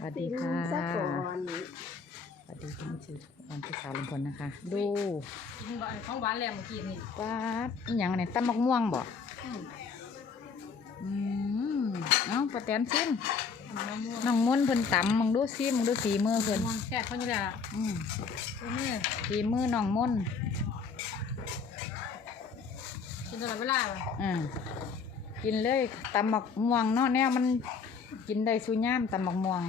สวัสดีค่ะซะก่อนสวัสดีคุณชื่อวันที่สาวลุงพลนะคะ ดูกินบ่ของหวานแล้วเมื่อกี้นี่ว่าอหย่างเนี่ยตำมะม่วงบ่อืมอืมเอ้าปะแตนซิมมะม่วงน้องมนต์เพิ่นตำมึงดูซิมึงดูสีมือเพิ่นมะม่วงแซ่บเขาอยู่แล้วล่ะอืมตัวนี้สีมือน้องมนต์กินตลอดเวลาว่ะอ่ากินเลยตำมะม่วงเนาะแนวมัน กินได้สุย่ามตำมะม่วง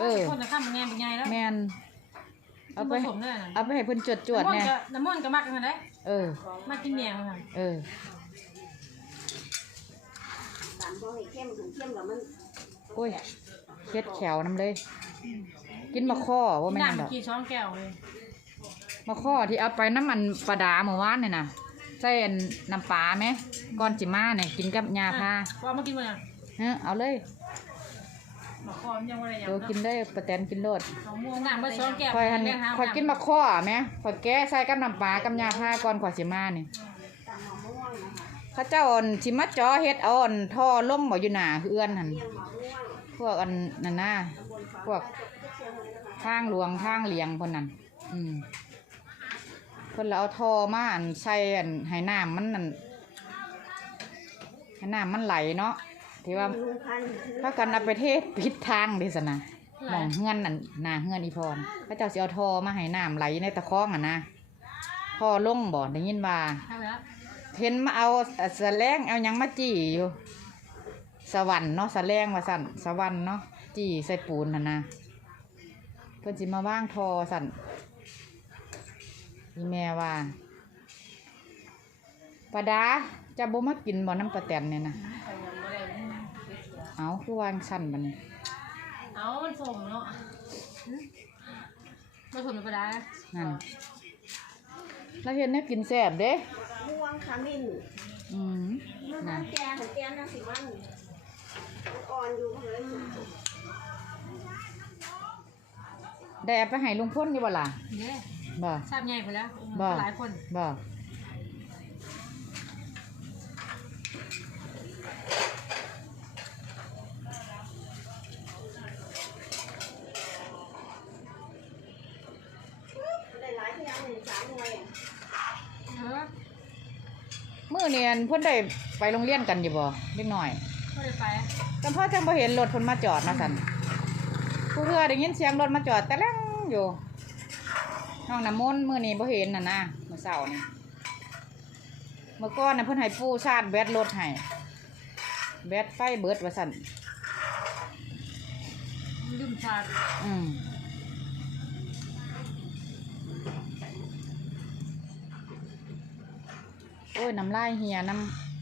เออคนจะข้ามมันแง่เป็นไงแล้วแม่นเอาไปผสมด้วยนะเอาไปให้เพิ่นจวดจวดๆน้ำมันเนี่ยก็น้ำมันก็มักกันได้เออมากินเมียเขาค่ะเออสามบ่ให้เข้มถึงเข้มแล้วมันโอ้ยเฮ็ดแขวน้ำเลย กินมะข้อว่ากินแม่นหยังดน้ำอกกี่ช้อนแก้วเลยมะข้อที่เอาไปน้ำมันปลาดาเมื่อวานเนี่ยนะใส่อันน้ำปลาไหมก้อนจิมาเนี่ยกินกับยาพาว่ามากินมาเนี่ยเฮ้อเอาเลยมะขอมยังว่าอะไรอย่างตัวกินได้ประแตนกินโลดมะม่วงน้ำเบอร์ช้อนแก้วคอยหันแบ่งหาคอยกินมะข้อไหมคอยแก้ใส่กับน้ำปลากับยาพาก่อนขอยสิมานี่ตำมะม่วงนะคะเขาเจ้าอ่อนสิมาจ่อเฮ็ดเอาอ่อนท่อล่มบ่อยู่หน้าเอื้อนหั่นเมี่ยงมะม่วงพวกอันนั่นน่ะตำบลฟ้าพวกเชียงเลยนะคะทางหลวงทางเหลียงเพิ่นนั่นอืมเพิ่นแล้วเอาท่อมาอันใส่อันให้น้ำมันนั่นให้น้ำมันไหลเนาะ ที่ว่าลุงพันธุ์ถ้ากันเอาไปเทศปิดทางเดิสนะหมองเฮือนนั่นหน้าเฮือนอีพรพระเจ้าสิเอาท่อมาให้น้ำไหลในตะคองอะนะท่อลงบ่ได้ยินว่าทำแล้วเห็นมาเอาสะแลงเอาหยังมาจี้อยู่ สวรรค์เนาะสะแลงว่าสั่นสวรรค์เนาะจี้ใส่ปูนน่ะนะเพิ่นสิมาว่างทอสั่นอีแม่ว่าปาดาจะบ่มากินบ่น้ำปลาแตนเนี่ยนะ เอาคือวางสั่นบัดนี้เอามันส่งเนาะผสมธรรมดานั่นแล้วเห็นเนี่ยกินแซ่บเด้ม่วงขมิ้นอืมมันนั่นแก่ของแก่นะสิมันอ่อนอยู่เลยได้เอาไปให้ลุงพ่นอยู่บ่ล่ะเนี่ยบ่ทราบใหญ่ไปแล้วบ่หลายคนบ่ ได้หลายที่ยังหนึ่งสามหน่วย เออ มื้อนี้อันเพิ่นได้ไปโรงเรียนกันอยู่บ่เล็กน้อยก็เลยไปจำพ่อจังบ่เห็นรถเพิ่นมาจอดมาสั่นผู้เพื่อได้ยินเสียงรถมาจอดแต่แล้งอยู่น้องน้ำมนต์มื้อนี้บ่เห็นน่ะนะมื้อเช้านี่เมื่อก่อนน่ะเพิ่นให้ปู่ชาร์จแบตรถให้แบตไฟเบิดว่าสั่นลืมชาติอืม อ้ยน้ำลายเหียน้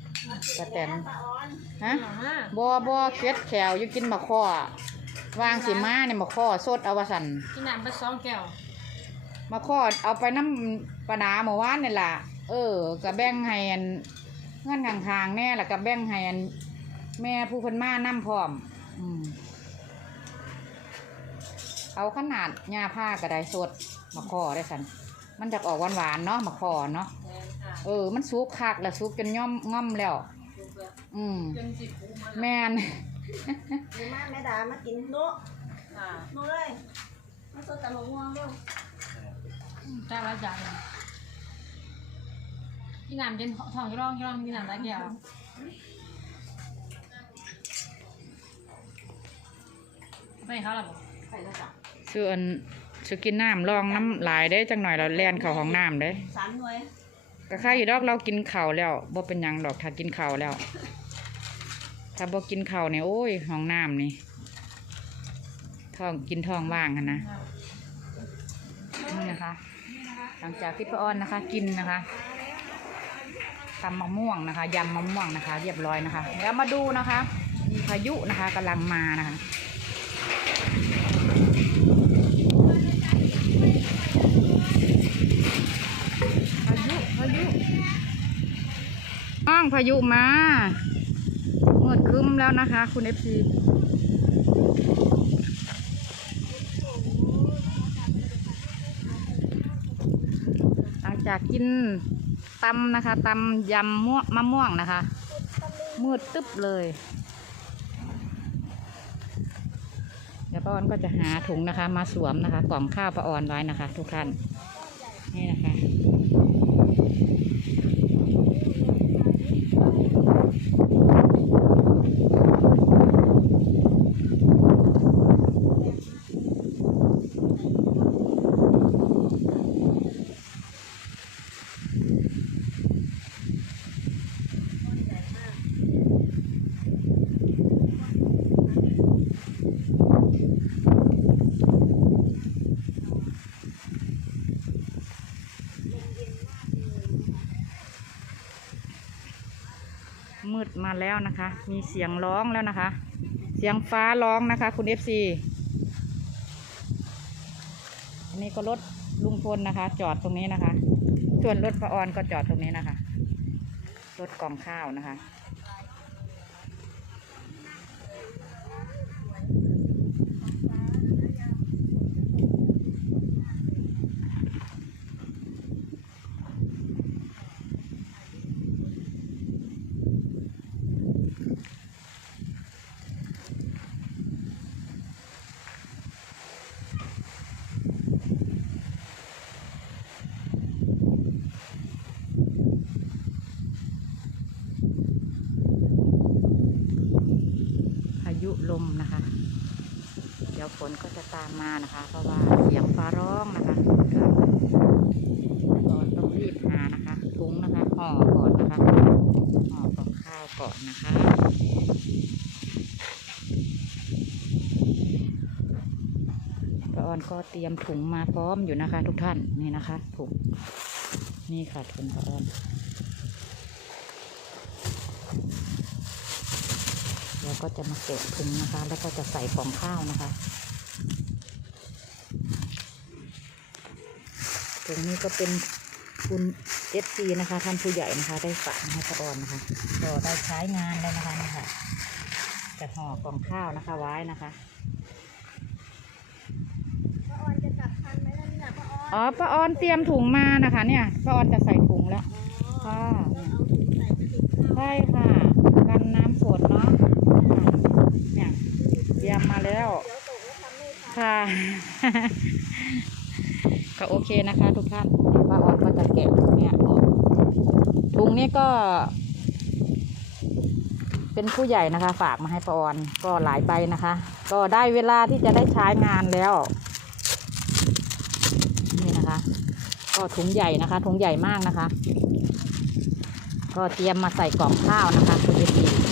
ำกระแตนปลาอ่อนฮะหลังมากบ่บ่เก็ดแขวอยู่กินมะข้อวางสิมาเนี่ยมะข้อสดเอาว่าสั่นกินน้ำไปสองแก้วมะข้อเอาไปน้ำปลาดาเมื่อวานนี่ล่ะเออก็แบ่งให้อันเงื่อนข้างๆแน่แล้วก็แบ่งให้อันแม่ผู้เพิ่นมานํพร้อม อืมเอาขนาดหญ้าผ้าก็ได้สดมะข้อได้สั่นมันจะออกหวานๆเนาะมะข้อเนาะ เออ มันสุกคักแล้วสุกจนย่อมง่อมแล้วอืมจนจิตผูมันแม่นมีมาแม่ดามากินโนอ่าโนเลยมาสดตำมะม่วงเร็วจ้าละจานกินน้ำเย็นทองยี่ร้องยี่ร้องกินน้ำหลายแก้วไปเขาหรอไปแล้วจ้ะส่วนสกินน้ำลองน้ำหลายได้จังหน่อยเราแล่นเข้าห้องน้ำได้สามหน่วย ก็ค่าอยู่ดอกเรากินข้าวแล้วบ่เป็นยังดอกถ้ากินข้าวแล้ว ถ้าบ่กินข้าวเนี่ยโอ้ยห้องน้ำนี่ท้องกินท้องว่างหั้นนะนี่นะคะ หลังจากที่ป้าอ้อนนะคะ กินนะคะตำมะม่วงนะคะยำมะม่วงนะคะ เรียบร้อยนะคะ แล้วมาดูนะคะมีพายุนะคะกำลังมานะคะ พายุพายุน้อง พายุมาเมืดครึ้มแล้วนะคะ คุณเอฟซีหลังจากกินตำนะคะตำยำม่วงมะม่วงนะคะ มืดตึ๊บเลยป้าออนก็จะหาถุงนะคะ มาสวมนะคะ กล่องข้าวป้าออนไว้นะคะ ทุกท่านนี่นะคะ มืดมาแล้วนะคะ มีเสียงร้องแล้วนะคะ เสียงฟ้าร้องนะคะ คุณเอฟซีอันนี้ก็รถลุงพลนะคะ จอดตรงนี้นะคะ ส่วนรถพระออนก็จอดตรงนี้นะคะ รถกล่องข้าวนะคะ พายุ ลมนะคะ เดี๋ยวฝนก็จะตามมานะคะ เพราะว่าเสียงฟ้าร้องนะคะก็ต้องรีบหานะคะถุงนะคะห่อก่อนนะคะห่อกับข้าวก่อนนะคะป้าออนก็เตรียมถุงมาพร้อมอยู่นะคะ ทุกท่านนี่นะคะถุงนี่ค่ะถุงป้าออน แล้วก็จะมาเก็บถุงนะคะ แล้วก็จะใส่ของข้าวนะคะถุงนี้ก็เป็นคุณเอฟซีนะคะท่านผู้ใหญ่นะคะ ได้ฝากมาให้ป้าออนนะคะก็ได้ใช้งานแล้วนะคะนี่ค่ะจะห่อกล่องข้าวนะคะไว้นะคะป้าออนจะกลับทันไหมล่ะเนี่ยป้าออนอ๋อป้าออนเตรียมถุงมานะคะ เนี่ยป้าออนจะใส่ถุงแล้วอ๋อค่ะเอาถุงใส่กระติกข้าวใช่ค่ะกันน้ำฝนเนาะเนี่ยเตรี ยมมาแล้ว ค่ะ ก็โอเคนะคะ ทุกท่านเดี๋ยป้าออนก็จะแกะเนี่ยออกถุงนี้ก็ เป็นผู้ใหญ่นะคะ ฝากมาให้ป้าออนก็หลายใบนะคะ ก็ได้เวลาที่จะได้ใช้งานแล้ว นี่นะคะ ก็ถุงใหญ่นะคะถุงใหญ่มากนะคะ ก็เตรียมมาใส่กล่องข้าวนะคะคุณดีนี่ค่ะ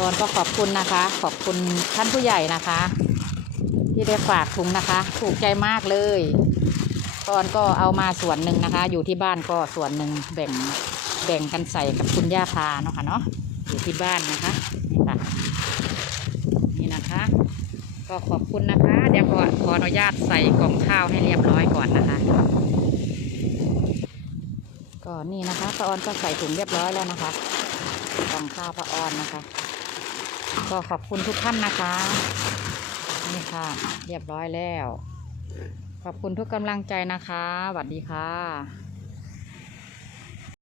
ก่อนก็ขอบคุณนะคะ ขอบคุณท่านผู้ใหญ่นะคะ ที่ได้ฝากถุงนะคะ ถูกใจมากเลยก่อนก็เอามาส่วนหนึ่งนะคะ อยู่ที่บ้านก็ส่วนหนึ่งแบ่งแบ่งกันใส่กับคุณย่าพาเนาะค่ะเนาะอยู่ที่บ้านนะคะนี่ค่ะนี่นะคะ ก็ขอบคุณนะคะ เดี๋ยวก่อขออนุญาตใส่กล่องข้าวให้เรียบร้อยก่อนนะคะ ก็นี่นะคะป้าออนก็ใส่ถุงเรียบร้อยแล้วนะคะกล่องข้าวป้าออนนะคะ ก็ขอบคุณทุกท่านนะคะ นี่ค่ะ เรียบร้อยแล้ว ขอบคุณทุกกำลังใจนะคะสวัสดีค่ะ